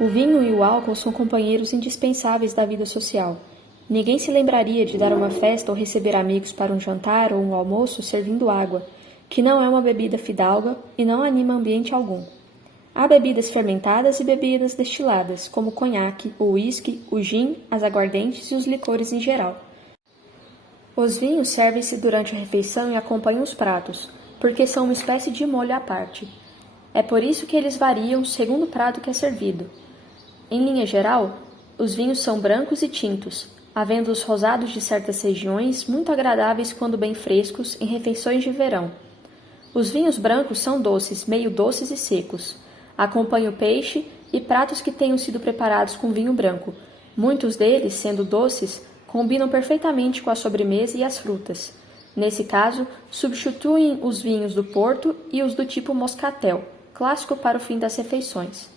O vinho e o álcool são companheiros indispensáveis da vida social. Ninguém se lembraria de dar uma festa ou receber amigos para um jantar ou um almoço servindo água, que não é uma bebida fidalga e não anima ambiente algum. Há bebidas fermentadas e bebidas destiladas, como o conhaque, o uísque, o gin, as aguardentes e os licores em geral. Os vinhos servem-se durante a refeição e acompanham os pratos, porque são uma espécie de molho à parte. É por isso que eles variam segundo o prato que é servido. Em linha geral, os vinhos são brancos e tintos, havendo os rosados de certas regiões muito agradáveis quando bem frescos em refeições de verão. Os vinhos brancos são doces, meio doces e secos. Acompanham peixe e pratos que tenham sido preparados com vinho branco. Muitos deles, sendo doces, combinam perfeitamente com a sobremesa e as frutas. Nesse caso, substituem os vinhos do Porto e os do tipo Moscatel, clássico para o fim das refeições.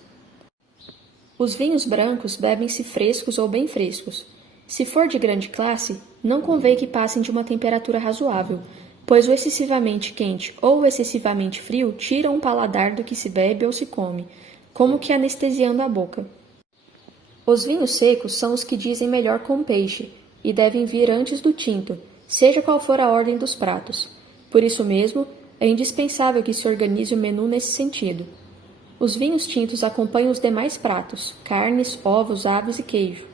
Os vinhos brancos bebem-se frescos ou bem frescos. Se for de grande classe, não convém que passem de uma temperatura razoável, pois o excessivamente quente ou o excessivamente frio tiram o paladar do que se bebe ou se come, como que anestesiando a boca. Os vinhos secos são os que dizem melhor com peixe, e devem vir antes do tinto, seja qual for a ordem dos pratos. Por isso mesmo, é indispensável que se organize o menu nesse sentido. Os vinhos tintos acompanham os demais pratos, carnes, ovos, aves e queijo.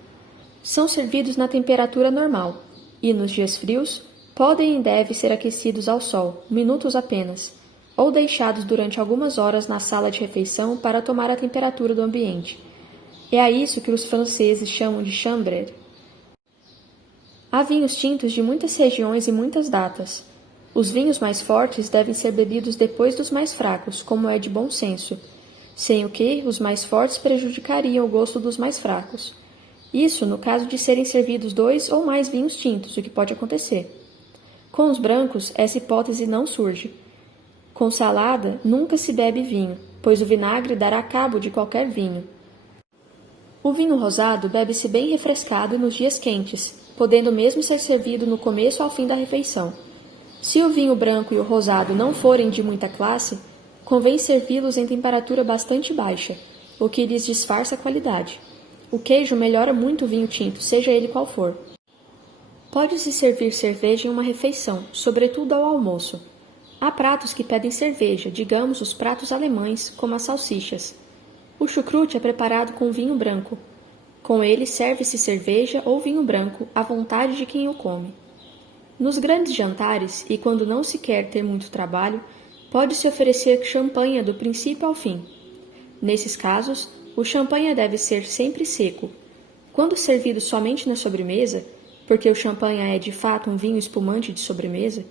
São servidos na temperatura normal, e nos dias frios, podem e devem ser aquecidos ao sol, minutos apenas, ou deixados durante algumas horas na sala de refeição para tomar a temperatura do ambiente. É a isso que os franceses chamam de chambre. Há vinhos tintos de muitas regiões e muitas datas. Os vinhos mais fortes devem ser bebidos depois dos mais fracos, como é de bom senso, sem o que os mais fortes prejudicariam o gosto dos mais fracos. Isso no caso de serem servidos 2 ou mais vinhos tintos, o que pode acontecer. Com os brancos, essa hipótese não surge. Com salada, nunca se bebe vinho, pois o vinagre dará cabo de qualquer vinho. O vinho rosado bebe-se bem refrescado nos dias quentes, podendo mesmo ser servido no começo ao fim da refeição. Se o vinho branco e o rosado não forem de muita classe, convém servi-los em temperatura bastante baixa, o que lhes disfarça a qualidade. O queijo melhora muito o vinho tinto, seja ele qual for. Pode-se servir cerveja em uma refeição, sobretudo ao almoço. Há pratos que pedem cerveja, digamos os pratos alemães, como as salsichas. O chucrute é preparado com vinho branco. Com ele serve-se cerveja ou vinho branco, à vontade de quem o come. Nos grandes jantares, e quando não se quer ter muito trabalho, pode-se oferecer champanhe do princípio ao fim. Nesses casos, o champanhe deve ser sempre seco. Quando servido somente na sobremesa, porque o champanhe é de fato um vinho espumante de sobremesa,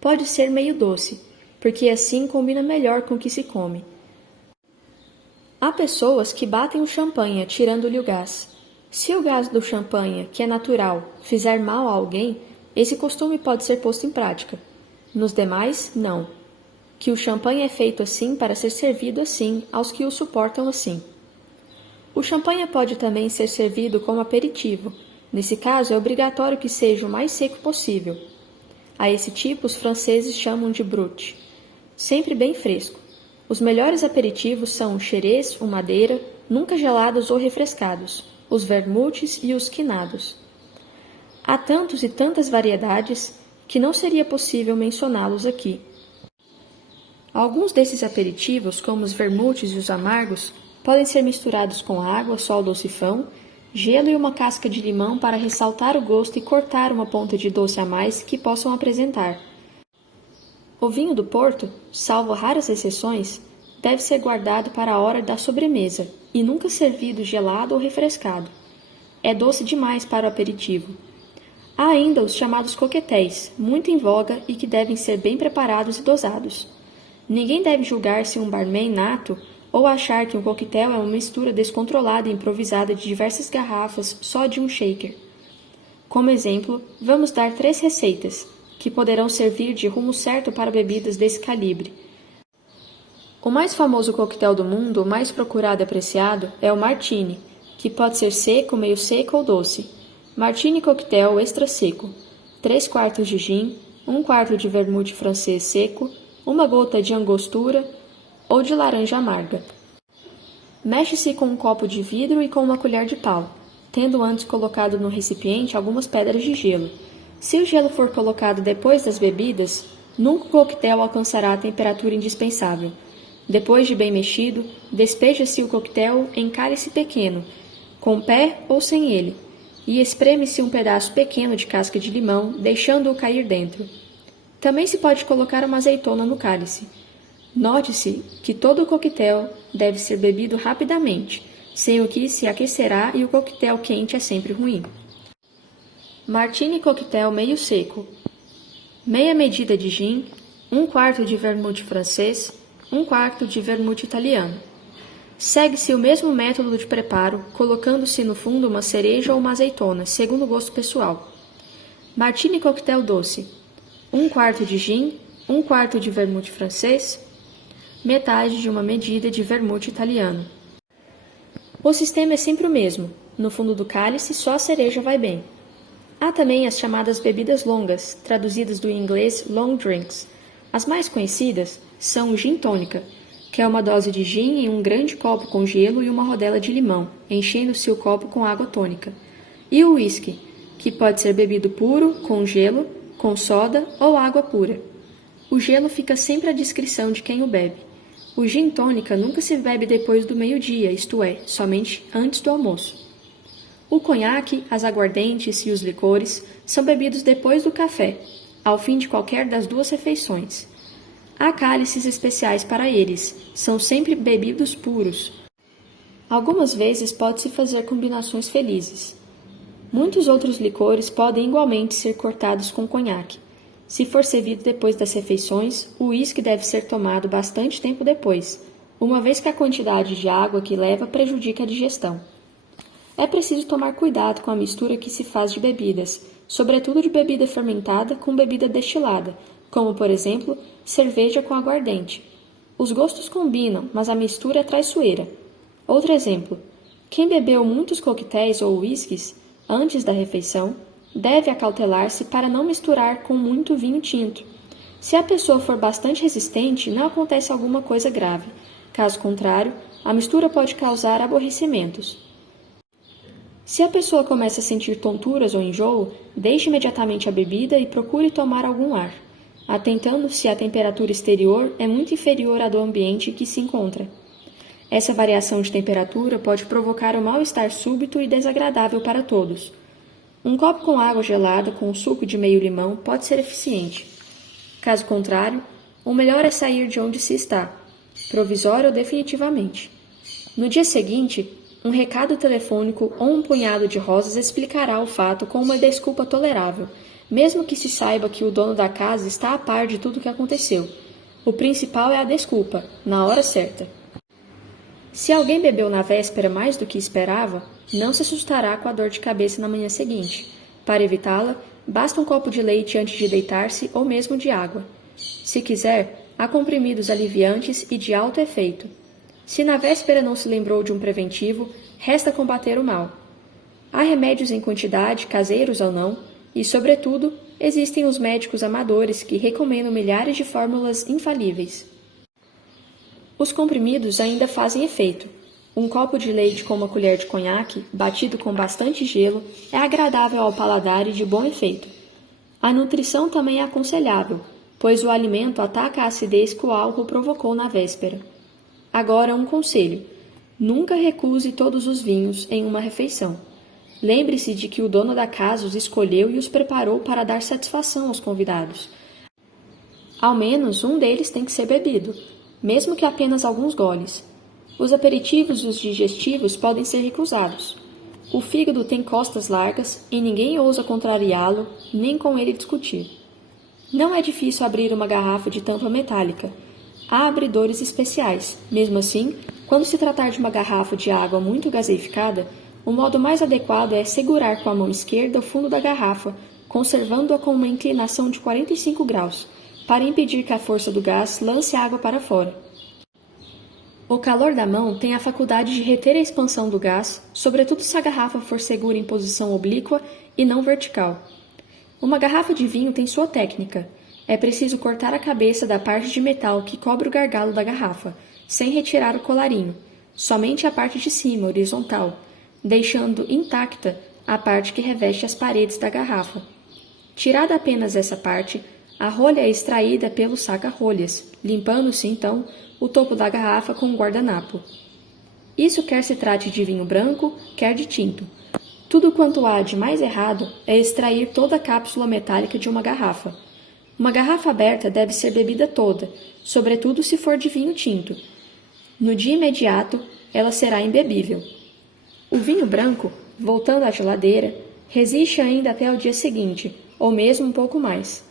pode ser meio doce, porque assim combina melhor com o que se come. Há pessoas que batem o champanhe tirando-lhe o gás. Se o gás do champanhe, que é natural, fizer mal a alguém, esse costume pode ser posto em prática. Nos demais, não. Que o champanhe é feito assim para ser servido assim aos que o suportam assim. O champanhe pode também ser servido como aperitivo. Nesse caso, é obrigatório que seja o mais seco possível. A esse tipo, os franceses chamam de brut. Sempre bem fresco. Os melhores aperitivos são o xerez, o madeira, nunca gelados ou refrescados, os vermutes e os quinados. Há tantos e tantas variedades que não seria possível mencioná-los aqui. Alguns desses aperitivos, como os vermutes e os amargos, podem ser misturados com água, sal ou sifão, gelo e uma casca de limão para ressaltar o gosto e cortar uma ponta de doce a mais que possam apresentar. O vinho do Porto, salvo raras exceções, deve ser guardado para a hora da sobremesa e nunca servido gelado ou refrescado. É doce demais para o aperitivo. Há ainda os chamados coquetéis, muito em voga e que devem ser bem preparados e dosados. Ninguém deve julgar se um barman nato ou achar que um coquetel é uma mistura descontrolada e improvisada de diversas garrafas só de um shaker. Como exemplo, vamos dar 3 receitas, que poderão servir de rumo certo para bebidas desse calibre. O mais famoso coquetel do mundo, o mais procurado e apreciado, é o Martini, que pode ser seco, meio seco ou doce. Martini coquetel extra seco, 3/4 de gin, 1/4 de vermute francês seco, 1 gota de angostura ou de laranja amarga. Mexe-se com um copo de vidro e com uma colher de pau, tendo antes colocado no recipiente algumas pedras de gelo. Se o gelo for colocado depois das bebidas, nunca o coquetel alcançará a temperatura indispensável. Depois de bem mexido, despeja-se o coquetel em cálice pequeno, com pé ou sem ele, e espreme-se um pedaço pequeno de casca de limão, deixando-o cair dentro. Também se pode colocar uma azeitona no cálice. Note-se que todo o coquetel deve ser bebido rapidamente, sem o que se aquecerá e o coquetel quente é sempre ruim. Martini coquetel meio seco. Meia medida de gin, 1/4 de vermute francês, 1/4 de vermute italiano. Segue-se o mesmo método de preparo, colocando-se no fundo uma cereja ou uma azeitona, segundo o gosto pessoal. Martini coquetel doce. 1/4 de gin, 1/4 de vermute francês, metade de uma medida de vermute italiano. O sistema é sempre o mesmo. No fundo do cálice, só a cereja vai bem. Há também as chamadas bebidas longas, traduzidas do inglês long drinks. As mais conhecidas são o gin tônica, que é uma dose de gin em um grande copo com gelo e uma rodela de limão, enchendo-se o copo com água tônica. E o whisky, que pode ser bebido puro, com gelo, com soda ou água pura. O gelo fica sempre à discrição de quem o bebe. O gin tônica nunca se bebe depois do meio-dia, isto é, somente antes do almoço. O conhaque, as aguardentes e os licores são bebidos depois do café, ao fim de qualquer das duas refeições. Há cálices especiais para eles, são sempre bebidos puros. Algumas vezes pode-se fazer combinações felizes. Muitos outros licores podem igualmente ser cortados com conhaque. Se for servido depois das refeições, o uísque deve ser tomado bastante tempo depois, uma vez que a quantidade de água que leva prejudica a digestão. É preciso tomar cuidado com a mistura que se faz de bebidas, sobretudo de bebida fermentada com bebida destilada, como, por exemplo, cerveja com aguardente. Os gostos combinam, mas a mistura é traiçoeira. Outro exemplo: quem bebeu muitos coquetéis ou uísques antes da refeição deve acautelar-se para não misturar com muito vinho tinto. Se a pessoa for bastante resistente, não acontece alguma coisa grave. Caso contrário, a mistura pode causar aborrecimentos. Se a pessoa começa a sentir tonturas ou enjoo, deixe imediatamente a bebida e procure tomar algum ar, atentando se a temperatura exterior é muito inferior à do ambiente em que se encontra. Essa variação de temperatura pode provocar um mal-estar súbito e desagradável para todos. Um copo com água gelada com suco de meio limão pode ser eficiente. Caso contrário, o melhor é sair de onde se está, provisório ou definitivamente. No dia seguinte, um recado telefônico ou um punhado de rosas explicará o fato com uma desculpa tolerável, mesmo que se saiba que o dono da casa está a par de tudo o que aconteceu. O principal é a desculpa, na hora certa. Se alguém bebeu na véspera mais do que esperava, não se assustará com a dor de cabeça na manhã seguinte. Para evitá-la, basta um copo de leite antes de deitar-se ou mesmo de água. Se quiser, há comprimidos aliviantes e de alto efeito. Se na véspera não se lembrou de um preventivo, resta combater o mal. Há remédios em quantidade, caseiros ou não, e, sobretudo, existem os médicos amadores que recomendam milhares de fórmulas infalíveis. Os comprimidos ainda fazem efeito. Um copo de leite com uma colher de conhaque, batido com bastante gelo, é agradável ao paladar e de bom efeito. A nutrição também é aconselhável, pois o alimento ataca a acidez que o álcool provocou na véspera. Agora um conselho: nunca recuse todos os vinhos em uma refeição. Lembre-se de que o dono da casa os escolheu e os preparou para dar satisfação aos convidados. Ao menos um deles tem que ser bebido, mesmo que apenas alguns goles. Os aperitivos e os digestivos podem ser recusados. O fígado tem costas largas e ninguém ousa contrariá-lo, nem com ele discutir. Não é difícil abrir uma garrafa de tampa metálica. Há abridores especiais. Mesmo assim, quando se tratar de uma garrafa de água muito gaseificada, o modo mais adequado é segurar com a mão esquerda o fundo da garrafa, conservando-a com uma inclinação de 45 graus, para impedir que a força do gás lance a água para fora. O calor da mão tem a faculdade de reter a expansão do gás, sobretudo se a garrafa for segura em posição oblíqua e não vertical. Uma garrafa de vinho tem sua técnica. É preciso cortar a cabeça da parte de metal que cobre o gargalo da garrafa, sem retirar o colarinho. somente a parte de cima, horizontal, deixando intacta a parte que reveste as paredes da garrafa. Tirada apenas essa parte, a rolha é extraída pelo saca-rolhas, limpando-se, então, o topo da garrafa com um guardanapo. Isso quer se trate de vinho branco, quer de tinto. Tudo quanto há de mais errado é extrair toda a cápsula metálica de uma garrafa. Uma garrafa aberta deve ser bebida toda, sobretudo se for de vinho tinto. No dia imediato, ela será imbebível. O vinho branco, voltando à geladeira, resiste ainda até o dia seguinte, ou mesmo um pouco mais.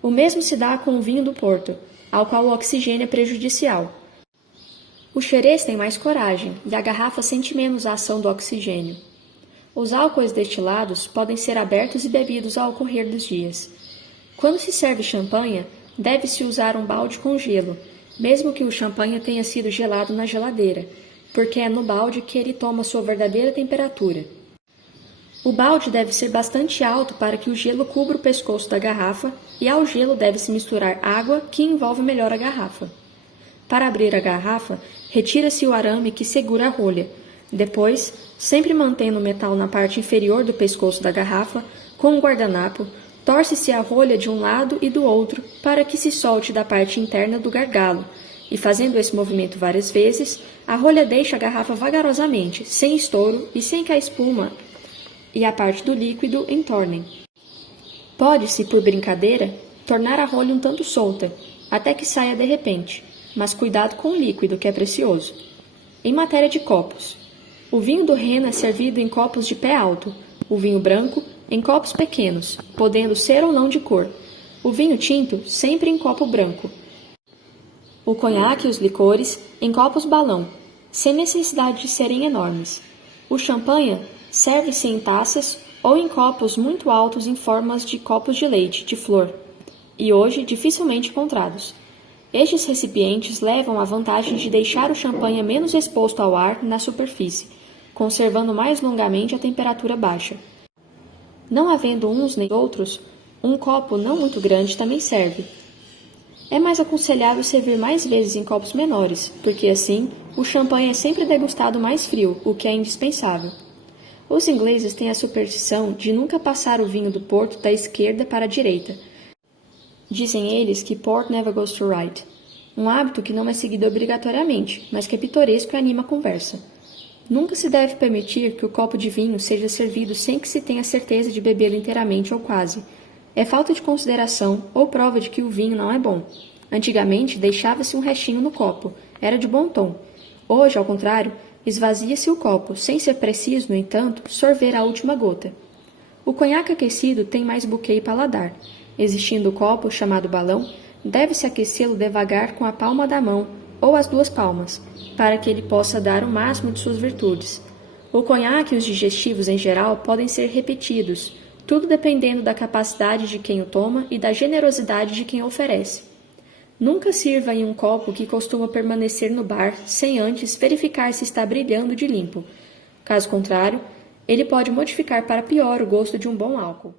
O mesmo se dá com o vinho do Porto, ao qual o oxigênio é prejudicial. O xerez tem mais coragem e a garrafa sente menos a ação do oxigênio. Os álcoois destilados podem ser abertos e bebidos ao correr dos dias. Quando se serve champanhe, deve-se usar um balde com gelo, mesmo que o champanhe tenha sido gelado na geladeira, porque é no balde que ele toma sua verdadeira temperatura. O balde deve ser bastante alto para que o gelo cubra o pescoço da garrafa e ao gelo deve-se misturar água que envolve melhor a garrafa. Para abrir a garrafa, retira-se o arame que segura a rolha. Depois, sempre mantendo o metal na parte inferior do pescoço da garrafa, com um guardanapo, torce-se a rolha de um lado e do outro para que se solte da parte interna do gargalo, e fazendo esse movimento várias vezes, a rolha deixa a garrafa vagarosamente, sem estouro e sem que a espuma e a parte do líquido entornem. Pode-se, por brincadeira, tornar a rolha um tanto solta, até que saia de repente, mas cuidado com o líquido, que é precioso. Em matéria de copos, o vinho do Rena é servido em copos de pé alto, o vinho branco em copos pequenos, podendo ser ou não de cor, o vinho tinto sempre em copo branco, o conhaque e os licores em copos balão, sem necessidade de serem enormes. O champanhe serve-se em taças ou em copos muito altos em formas de copos de leite, de flor, e hoje dificilmente encontrados. Estes recipientes levam a vantagem de deixar o champanhe menos exposto ao ar na superfície, conservando mais longamente a temperatura baixa. Não havendo uns nem outros, um copo não muito grande também serve. É mais aconselhável servir mais vezes em copos menores, porque assim o champanhe é sempre degustado mais frio, o que é indispensável. Os ingleses têm a superstição de nunca passar o vinho do Porto da esquerda para a direita. Dizem eles que port never goes to right, um hábito que não é seguido obrigatoriamente, mas que é pitoresco e anima a conversa. Nunca se deve permitir que o copo de vinho seja servido sem que se tenha certeza de bebê-lo inteiramente ou quase. É falta de consideração ou prova de que o vinho não é bom. Antigamente, deixava-se um restinho no copo, era de bom tom. Hoje, ao contrário, esvazia-se o copo, sem ser preciso, no entanto, sorver a última gota. O conhaque aquecido tem mais buquê e paladar. Existindo o copo, chamado balão, deve-se aquecê-lo devagar com a palma da mão ou as duas palmas, para que ele possa dar o máximo de suas virtudes. O conhaque e os digestivos em geral podem ser repetidos, tudo dependendo da capacidade de quem o toma e da generosidade de quem o oferece. Nunca sirva em um copo que costuma permanecer no bar sem antes verificar se está brilhando de limpo. Caso contrário, ele pode modificar para pior o gosto de um bom álcool.